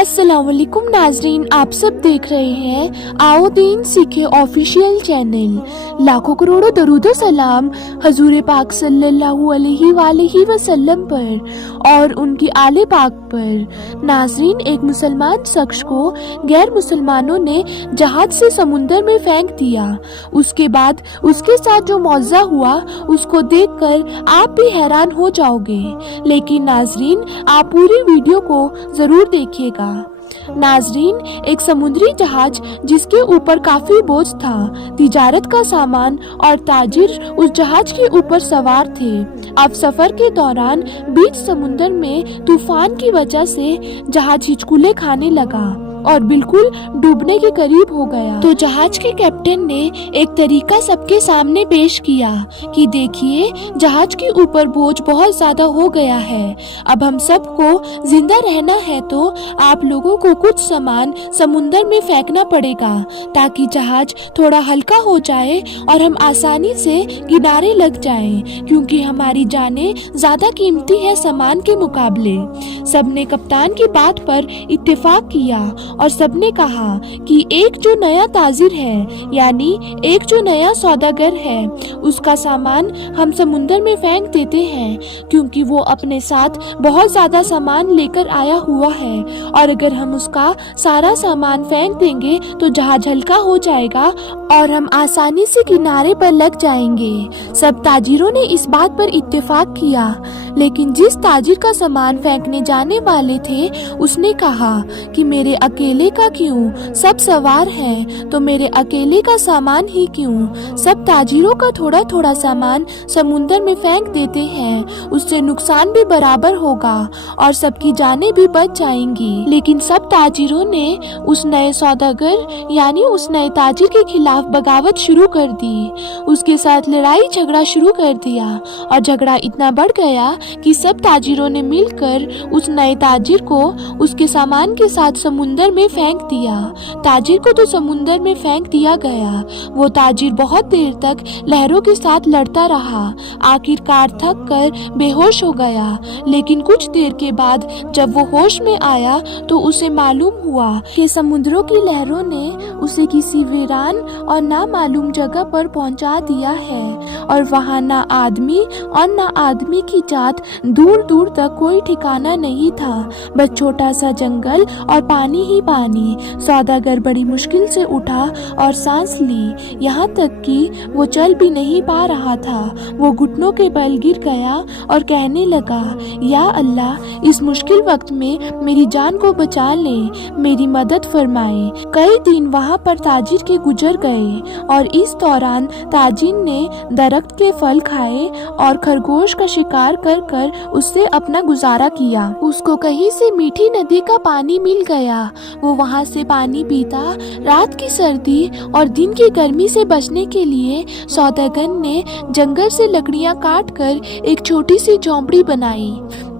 अस्सलाम वालेकुम नाजरीन, आप सब देख रहे हैं आओ दीन सीखे ऑफिशियल चैनल। लाखों करोड़ों दरूदो सलाम हजूर पाक सल्लल्लाहु अलैहि वसल्लम पर और उनकी आले पाक पर। नाजरीन, एक मुसलमान शख्स को गैर मुसलमानों ने जहाज से समुंदर में फेंक दिया। उसके बाद उसके साथ जो मौजा हुआ उसको देखकर आप भी हैरान हो जाओगे, लेकिन नाजरीन आप पूरी वीडियो को जरूर देखिएगा। नाजरीन, एक समुद्री जहाज जिसके ऊपर काफी बोझ था, तिजारत का सामान और ताजिर उस जहाज के ऊपर सवार थे। अब सफर के दौरान बीच समुद्र में तूफान की वजह से जहाज हिचकुले खाने लगा और बिल्कुल डूबने के करीब हो गया। तो जहाज के कैप्टन ने एक तरीका सबके सामने पेश किया कि देखिए, जहाज के ऊपर बोझ बहुत ज्यादा हो गया है। अब हम सबको जिंदा रहना है तो आप लोगों को कुछ सामान समुंदर में फेंकना पड़ेगा ताकि जहाज थोड़ा हल्का हो जाए और हम आसानी से किनारे लग जाएं, क्योंकि हमारी जानें ज्यादा कीमती है सामान के मुकाबले। सबने कप्तान की बात पर इत्तेफाक किया और सबने कहा कि एक जो नया ताजिर है, यानी एक जो नया सौदागर है, उसका सामान हम समुंदर में फेंक देते हैं, क्योंकि वो अपने साथ बहुत ज्यादा सामान लेकर आया हुआ है और अगर हम उसका सारा सामान फेंक देंगे तो जहाज हल्का हो जाएगा और हम आसानी से किनारे पर लग जाएंगे। सब ताजिरों ने इस बात पर इत्तेफाक किया, लेकिन जिस ताजिर का सामान फेंकने जाने वाले थे उसने कहा कि मेरे अकेले का क्यों, सब सवार हैं तो मेरे अकेले का सामान ही क्यों। सब ताजिरों का थोड़ा थोड़ा सामान समुंदर में फेंक देते हैं, उससे नुकसान भी बराबर होगा और सबकी जानें भी बच जाएंगी। लेकिन सब ताजिरों ने उस नए सौदागर यानी उस नए ताजिर के खिलाफ बगावत शुरू कर दी, उसके साथ लड़ाई झगड़ा शुरू कर दिया और झगड़ा इतना बढ़ गया कि सब ताजिरों ने मिलकर उस नए ताजिर को उसके सामान के साथ समुंदर में फेंक दिया। ताजिर को तो समुंदर में फेंक दिया गया। वो ताजिर बहुत देर तक लहरों के साथ लड़ता रहा, आखिरकार थक कर बेहोश हो गया। लेकिन कुछ देर के बाद जब वो होश में आया तो उसे मालूम हुआ कि समुद्रों की लहरों ने उसे किसी वीरान और नामालूम जगह पर पहुंचा दिया है और वहाँ ना आदमी और ना आदमी की जात, दूर दूर तक कोई ठिकाना नहीं था, बस छोटा सा जंगल और पानी ही पानी। सौदागर बड़ी मुश्किल से उठा और सांस ली, यहाँ तक कि वो चल भी नहीं पा रहा था। वो घुटनों के बल गिर गया और कहने लगा, या अल्लाह, इस मुश्किल वक्त में मेरी जान को बचा ले, मेरी मदद फरमाए। कई दिन वहाँ पर ताजिर के गुजर गए और इस दौरान ताजिर ने दरख्त के फल खाए और खरगोश का शिकार कर कर उससे अपना गुजारा किया। उसको कहीं से मीठी नदी का पानी मिल गया। वो वहाँ से पानी पीता। रात की सर्दी और दिन की गर्मी से बचने के लिए सौदागर ने जंगल से लकड़ियाँ काट कर एक छोटी सी झोंपड़ी बनाई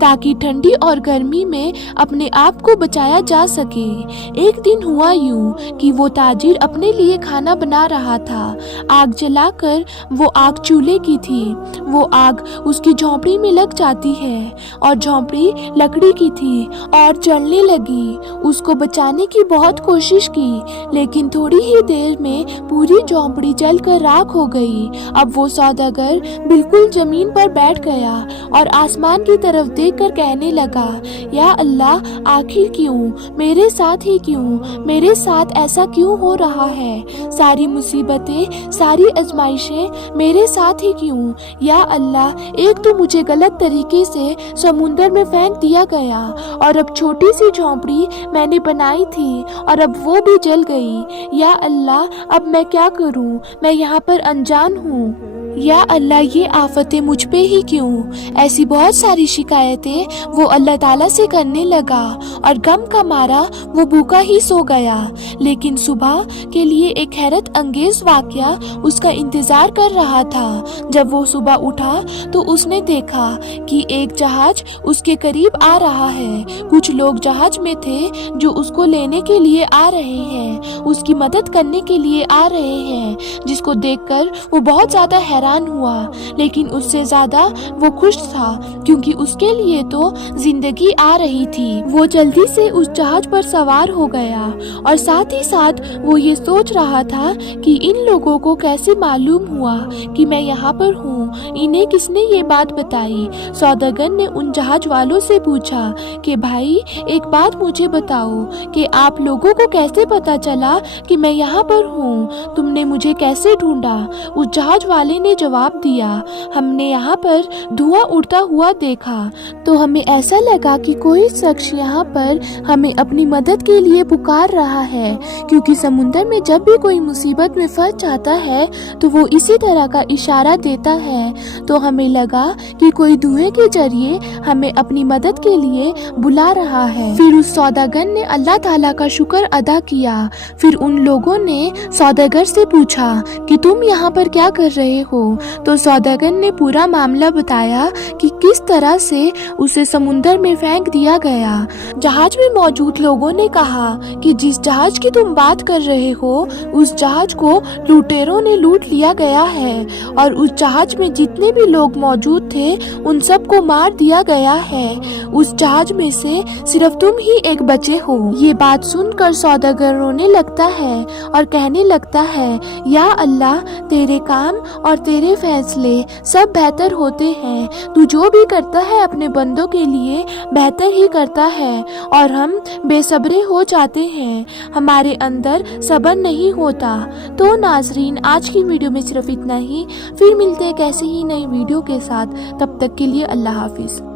ताकि ठंडी और गर्मी में अपने आप को बचाया जा सके। एक दिन हुआ यूं कि वो ताजिर अपने लिए खाना बना रहा था। आग जलाकर, वो आग चूल्हे की थी। वो आग उसकी झोंपड़ी में लग जाती है और झोंपड़ी लकड़ी की थी और जलने लगी। उसको बचाने की बहुत कोशिश की, लेकिन थोड़ी ही देर में पूरी झोंपड़ी जलकर राख हो गई। अब वो सौदागर बिल्कुल जमीन पर बैठ गया और आसमान की तरफ देखकर कहने लगा, या अल्लाह, आखिर क्यों, मेरे साथ ही क्यों, मेरे साथ ऐसा क्यों हो रहा है? सारी मुसीबतें, सारी आजमाइशें मेरे साथ ही क्यों? या अल्लाह, एक तो मुझे गलत तरीके से समुंदर में फेंक दिया गया और अब छोटी सी झोंपड़ी मैंने बनाई थी और अब वो भी जल गई। या अल्लाह, अब मैं क्या करूं? मैं यहाँ पर अनजान हूँ। या अल्लाह, ये आफतें मुझ पे ही क्यों? ऐसी बहुत सारी शिकायतें वो अल्लाह ताला से करने लगा और गम का मारा वो भूखा ही सो गया। लेकिन सुबह के लिए एक हैरत अंगेज वाकया उसका इंतजार कर रहा था। जब वो सुबह उठा तो उसने देखा कि एक जहाज उसके करीब आ रहा है। कुछ लोग जहाज में थे जो उसको लेने के लिए आ रहे हैं, उसकी मदद करने के लिए आ रहे हैं, जिसको देखकर वो बहुत ज्यादा हैरान हैरान हुआ, लेकिन उससे ज़्यादा वो खुश था क्योंकि उसके लिए तो जिंदगी आ रही थी। वो जल्दी से उस जहाज पर सवार हो गया और साथ ही साथ वो ये सोच रहा था कि इन लोगों को कैसे मालूम हुआ कि मैं यहाँ पर हूँ, इन्हें किसने ये बात बताई। सौदागर ने उन जहाज वालों से पूछा कि भाई एक बात मुझे बताओ कि आप लोगों को कैसे पता चला कि मैं यहाँ पर हूँ, तुमने मुझे कैसे ढूंढा। उस जहाज वाले ने जवाब दिया, हमने यहाँ पर धुआं उड़ता हुआ देखा तो हमें ऐसा लगा कि कोई शख्स यहाँ पर हमें अपनी मदद के लिए पुकार रहा है, क्योंकि समुद्र में जब भी कोई मुसीबत में फंस जाता है तो वो इसी तरह का इशारा देता है। तो हमें लगा कि कोई धुएं के जरिए हमें अपनी मदद के लिए बुला रहा है। फिर उस सौदागर ने अल्लाह ताला का शुक्र अदा किया। फिर उन लोगों ने सौदागर से पूछा कि तुम यहाँ पर क्या कर रहे हो। तो सौदागर ने पूरा मामला बताया कि किस तरह से उसे समुद्र में फेंक दिया गया। जहाज में मौजूद लोगों ने कहा कि जिस जहाज की तुम बात कर रहे हो उस जहाज को लुटेरों ने लूट लिया गया है और उस जहाज में जितने भी लोग मौजूद थे उन सबको मार दिया गया है। उस जहाज में से सिर्फ तुम ही एक बचे हो। ये बात सुनकर सौदागर रोने लगता है और कहने लगता है, या अल्लाह, तेरे काम और तेरे फैसले सब बेहतर होते हैं। तू जो भी करता है अपने बंदों के लिए बेहतर ही करता है और हम बेसब्रे हो जाते हैं, हमारे अंदर सब्र नहीं होता। तो नाजरीन, आज की वीडियो में सिर्फ इतना ही। फिर मिलते हैं कैसे ही नई वीडियो के साथ। तब तक के लिए अल्लाह हाफिज।